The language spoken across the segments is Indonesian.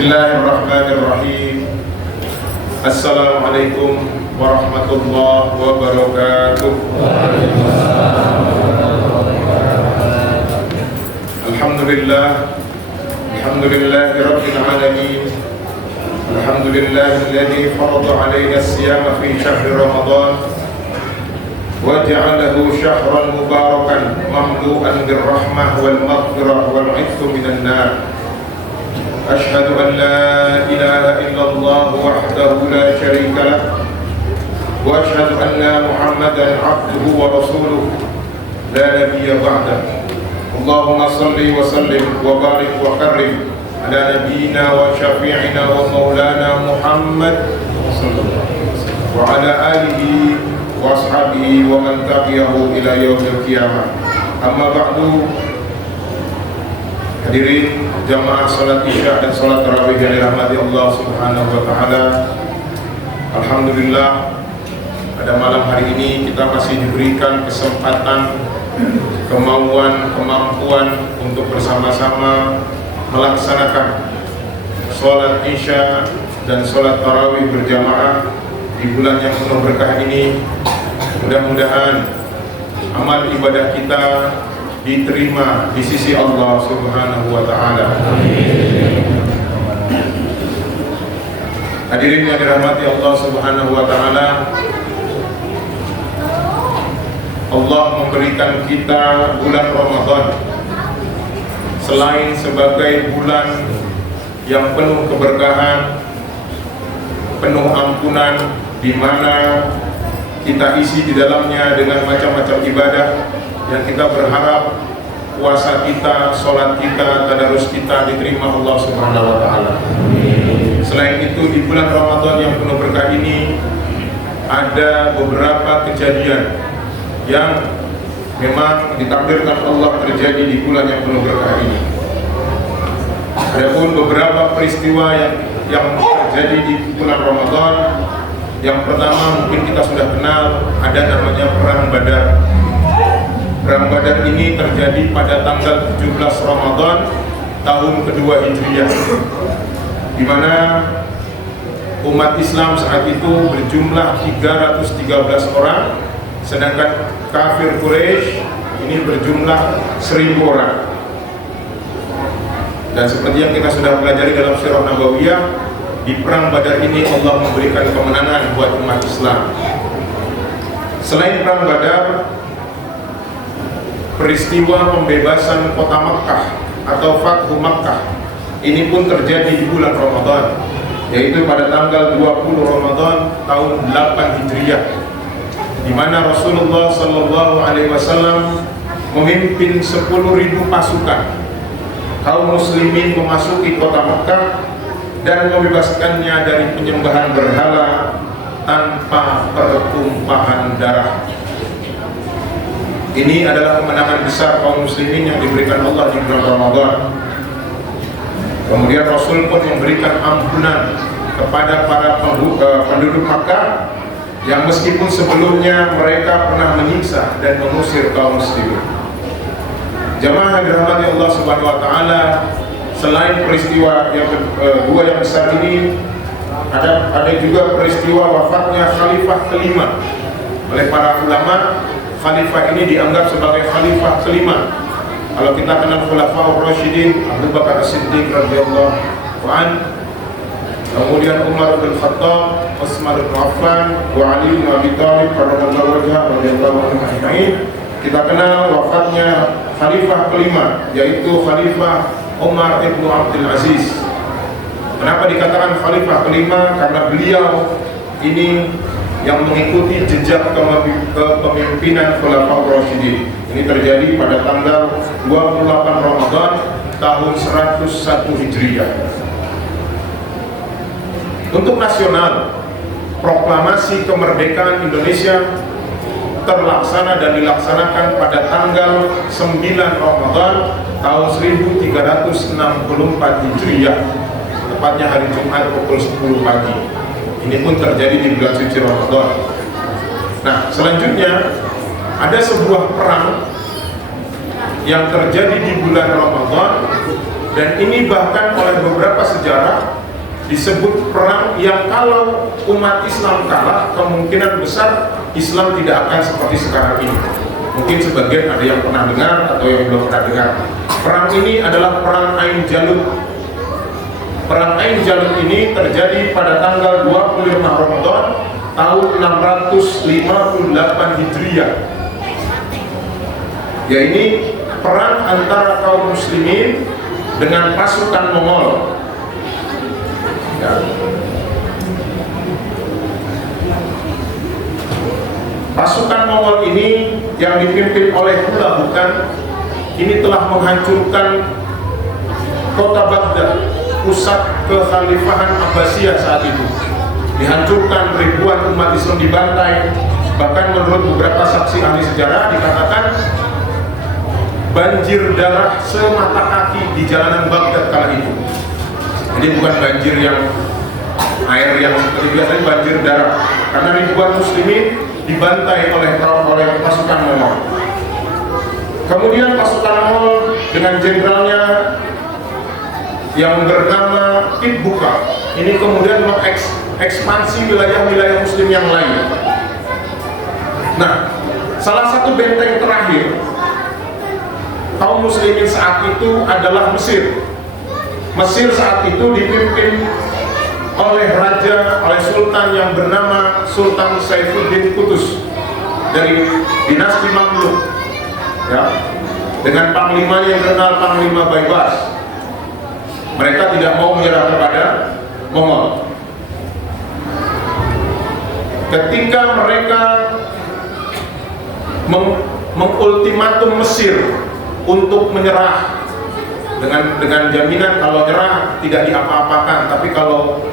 Bismillahirrahmanirrahim. Assalamualaikum warahmatullahi wabarakatuh. Alhamdulillahi rabbil alamin. Alhamdulillahilladzi farada 'alaina as-siyama fi syahri Ramadan wa ja'alahu syahran mubarakan mamlu'an bir-rahmah wal maghfirah wal 'itq minan nar. Ashhadu an la ilaha illallah wahdahu la syarika lah wa ashhadu anna Muhammadan 'abduhu wa rasuluh la nabiyya ba'dah. Allahumma salli wa sallim wa barik wa karrim ala nabiyyina wa syafi'ina wa maulana Muhammad wa ala alihi wa ashabihi wa man tabi'ahu ila yaumil qiyamah. Amma ba'du. Hadirin jamaah salat Isya dan salat tarawih yang dirahmati Allah Subhanahu wa taala. Alhamdulillah, pada malam hari ini kita masih diberikan kesempatan, kemauan, kemampuan untuk bersama-sama melaksanakan salat Isya dan salat tarawih berjamaah di bulan yang penuh berkah ini. Mudah-mudahan amal ibadah kita diterima di sisi Allah Subhanahu wa taala. Hadirin yang dirahmati Allah Subhanahu wa taala, Allah memberikan kita bulan Ramadan selain sebagai bulan yang penuh keberkahan, penuh ampunan, di mana kita isi di dalamnya dengan macam-macam ibadah yang kita berharap puasa kita, sholat kita, tadarus kita diterima Allah Subhanahu wa taala. Selain itu, di bulan Ramadan yang penuh berkah ini ada beberapa kejadian yang memang ditakdirkan Allah terjadi di bulan yang penuh berkah ini. Adapun beberapa peristiwa yang terjadi di bulan Ramadan, yang pertama mungkin kita sudah kenal, ada namanya Perang Badar. Perang Badar ini terjadi pada tanggal 17 Ramadan tahun kedua Hijriah, di mana umat Islam saat itu berjumlah 313 orang, sedangkan kafir Quraisy ini berjumlah 1000 orang. Dan seperti yang kita sudah pelajari dalam Sirah Nabawiyah, di Perang Badar ini Allah memberikan kemenangan buat umat Islam. Selain Perang Badar, peristiwa pembebasan kota Makkah atau Fathu Makkah ini pun terjadi di bulan Ramadan, yaitu pada tanggal 20 Ramadan tahun 8 Hijriah, di mana Rasulullah SAW memimpin 10.000 pasukan kaum muslimin memasuki kota Makkah dan membebaskannya dari penyembahan berhala tanpa pertumpahan darah. Ini adalah kemenangan besar kaum muslimin yang diberikan Allah di bulan Ramadan. Kemudian Rasul pun memberikan ampunan kepada para penduduk Makkah yang meskipun sebelumnya mereka pernah menyiksa dan mengusir kaum muslimin. Jamaah yang dirahmati Allah Subhanahu wa taala, selain peristiwa yang dua yang besar ini, ada juga peristiwa wafatnya khalifah kelima. Oleh para ulama, khalifah ini dianggap sebagai khalifah kelima. Kalau kita kenal Khulafaur Rasyidin, Abu Bakar As-Siddiq radhiyallahu anhu, kemudian Umar bin Khattab, Utsman bin Affan, wa Ali bin Abi Thalib radhiyallahu anhu ajma'in. Kita kenal wafatnya khalifah kelima, yaitu Khalifah Umar ibn Abdul Aziz. Kenapa dikatakan khalifah kelima? Karena beliau ini yang mengikuti jejak kepemimpinan Khulafaur Rasyidin. Ini terjadi pada tanggal 28 Ramadan tahun 101 Hijriah. Untuk nasional, proklamasi kemerdekaan Indonesia terlaksana dan dilaksanakan pada tanggal 9 Ramadan tahun 1364 Hijriah, tepatnya hari Jumat pukul 10 pagi. Ini pun terjadi di bulan suci Ramadan. Nah, selanjutnya ada sebuah perang yang terjadi di bulan Ramadan Dan ini bahkan oleh beberapa sejarah disebut perang yang kalau umat Islam kalah, kemungkinan besar Islam tidak akan seperti sekarang ini. Mungkin sebagian ada yang pernah dengar atau yang belum pernah dengar. Perang ini adalah perang Ain Jalut. Perang Ain Jalut ini terjadi pada tanggal 25 Ramadan tahun 658 Hijriah. Ya, ini perang antara kaum muslimin dengan pasukan Mongol. Ya. Pasukan Mongol ini yang dipimpin oleh Hula Bukan ini telah menghancurkan kota Baghdad, pusat kekhalifahan Abbasiyah saat itu. Dihancurkan, ribuan umat Islam dibantai. Bahkan menurut beberapa saksi ahli sejarah dikatakan banjir darah semata kaki di jalanan Baghdad kala itu. Jadi bukan banjir yang air yang seperti biasanya, banjir darah, karena ribuan muslimin dibantai oleh pasukan Mongol. Kemudian pasukan Mongol dengan jenderalnya yang bernama Kitbuka ini kemudian mengekspansi wilayah-wilayah muslim yang lain. Nah, salah satu benteng terakhir kaum muslimin saat itu adalah Mesir. Mesir saat itu dipimpin oleh sultan yang bernama Sultan Saifuddin Qutuz dari dinasti Mamluk, ya, dengan panglimanya yang terkenal Panglima Baibars. Mereka tidak mau menyerah kepada Mongol. Ketika mereka mengultimatum Mesir untuk menyerah dengan jaminan kalau nyerah tidak diapa-apakan, tapi kalau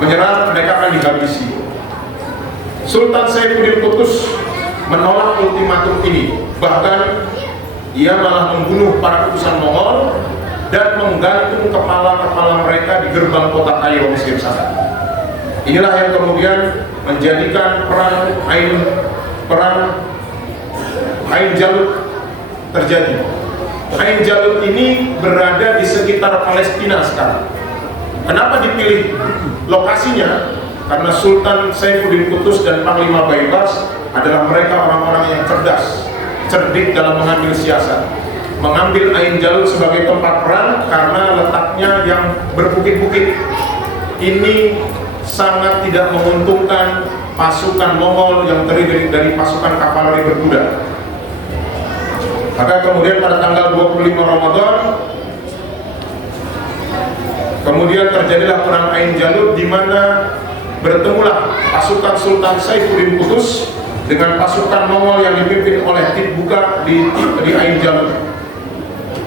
menyerah mereka akan dihabisi. Sultan Saifuddin Qutuz menolak ultimatum ini, bahkan ia malah membunuh para utusan Mongol dan menggantung kepala-kepala mereka di gerbang kota Kairo Mesir sana. Inilah yang kemudian menjadikan perang Ain Jalut terjadi. Ain Jalut ini berada di sekitar Palestina sekarang. Kenapa dipilih lokasinya? Karena Sultan Saifuddin Qutuz dan Panglima Baibars adalah mereka orang-orang yang cerdik dalam mengambil siasat. Mengambil Ain Jalut sebagai tempat perang karena letaknya yang berbukit-bukit. Ini sangat tidak menguntungkan pasukan Mongol yang terdiri dari pasukan kavaleri berkuda. Maka kemudian pada tanggal 25 Ramadan kemudian terjadilah perang Ain Jalut, di mana bertemulah pasukan Sultan Saifuddin Qutuz dengan pasukan Mongol yang dipimpin oleh Kitbuka di Ain Jalut.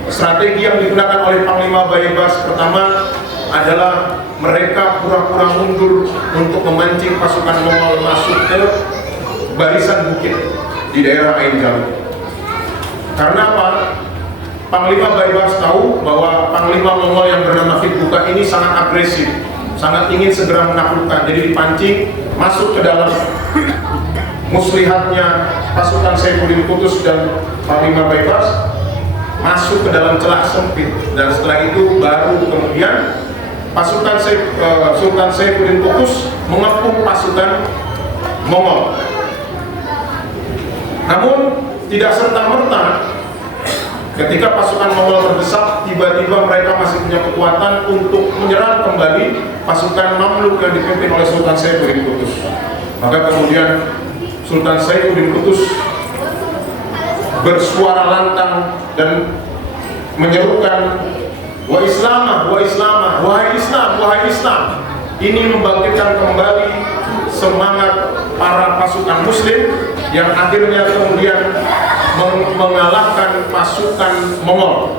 Strategi yang digunakan oleh Panglima Baibars pertama adalah mereka pura-pura mundur untuk memancing pasukan Mongol masuk ke barisan bukit di daerah Ain Jalut. Karena apa? Panglima Baibars tahu bahwa Panglima Mongol yang bernama Kitbuka ini sangat agresif, sangat ingin segera menaklukkan. Jadi dipancing masuk ke dalam muslihatnya pasukan Saifuddin Qutuz dan Panglima Baibars, masuk ke dalam celah sempit. Dan setelah itu baru kemudian pasukan Sultan Saifuddin Qutuz mengepung pasukan Mongol. Namun tidak serta-merta ketika pasukan Mongol terdesak, tiba-tiba mereka masih punya kekuatan untuk menyerang kembali pasukan Mamluk yang dipimpin oleh Sultan Saifuddin Qutuz. Maka kemudian Sultan Saifuddin Qutuz bersuara lantang dan menyerukan, "Wa Islamah, wa Islamah, wahai Islam, wahai Islam." Ini membangkitkan kembali semangat para pasukan muslim yang akhirnya kemudian mengalahkan pasukan Mongol.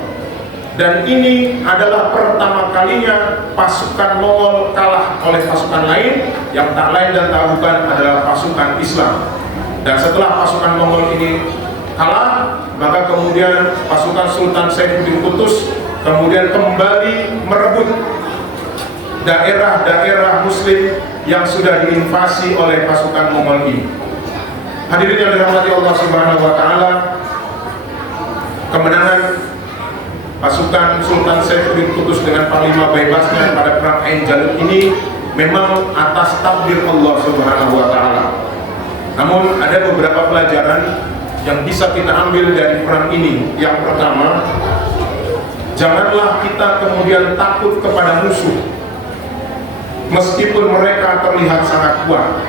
Dan ini adalah pertama kalinya pasukan Mongol kalah oleh pasukan lain, yang tak lain dan tak bukan adalah pasukan Islam. Dan setelah pasukan Mongol ini kalah, maka kemudian pasukan Sultan Saifuddin Qutuz kemudian kembali merebut daerah-daerah muslim yang sudah diinvasi oleh pasukan Mongol ini. Hadirin yang dirahmati Allah Subhanahu wa taala, kemenangan diutus dengan panglima bebasnya pada perang Ain Jalut ini memang atas takdir Allah Subhanahu wa taala. Namun ada beberapa pelajaran yang bisa kita ambil dari perang ini. Yang pertama, janganlah kita kemudian takut kepada musuh meskipun mereka terlihat sangat kuat.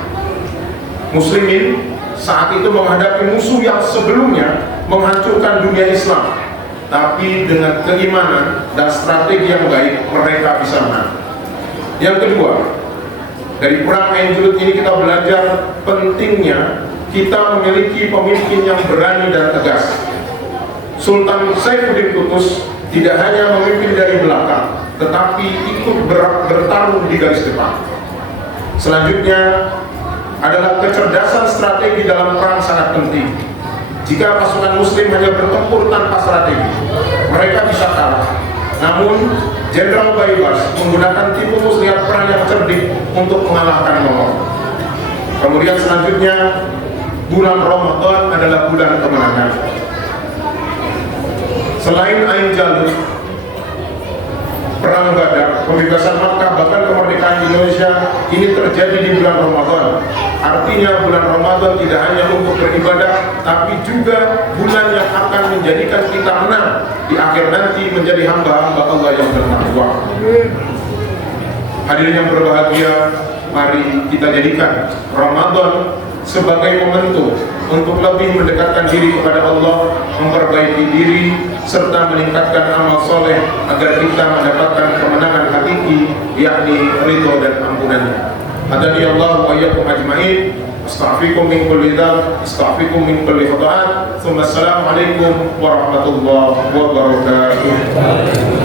Muslimin saat itu menghadapi musuh yang sebelumnya menghancurkan dunia Islam, tapi dengan keimanan dan strategi yang baik mereka bisa menang. Yang kedua, dari perang Ain Jalut ini kita belajar pentingnya kita memiliki pemimpin yang berani dan tegas. Sultan Saifuddin Qutuz tidak hanya memimpin dari belakang, tetapi ikut bertarung di garis depan. Selanjutnya adalah kecerdasan strategi dalam perang sangat penting. Jika pasukan muslim hanya bertempur tanpa strategi, mereka bisa kalah. Namun Jenderal Baibars menggunakan tipu muslihat perang yang cerdik untuk mengalahkan Mongol. Kemudian selanjutnya, bulan Ramadan adalah bulan kemenangan. Selain Ain Jalut, perang Badar, pembebasan Makkah, bahkan kemerdekaan Indonesia ini terjadi di bulan Ramadan. Artinya bulan Ramadan tidak hanya untuk beribadah, tapi juga bulan yang akan menjadikan kita menang di akhir nanti menjadi hamba-hamba Allah yang bertakwa. Hadirin yang berbahagia, mari kita jadikan Ramadan sebagai momentum untuk lebih mendekatkan diri kepada Allah, memperbaiki diri, serta meningkatkan amal soleh agar kita mendapatkan kemenangan hakiki, yakni ridho dan ampunannya. Hadani Allah wa iyyakum ajma'in. Astaghfirukum min kulli dzamb, astaghfirukum min kulli khata'an. Assalamualaikum warahmatullahi wabarakatuh.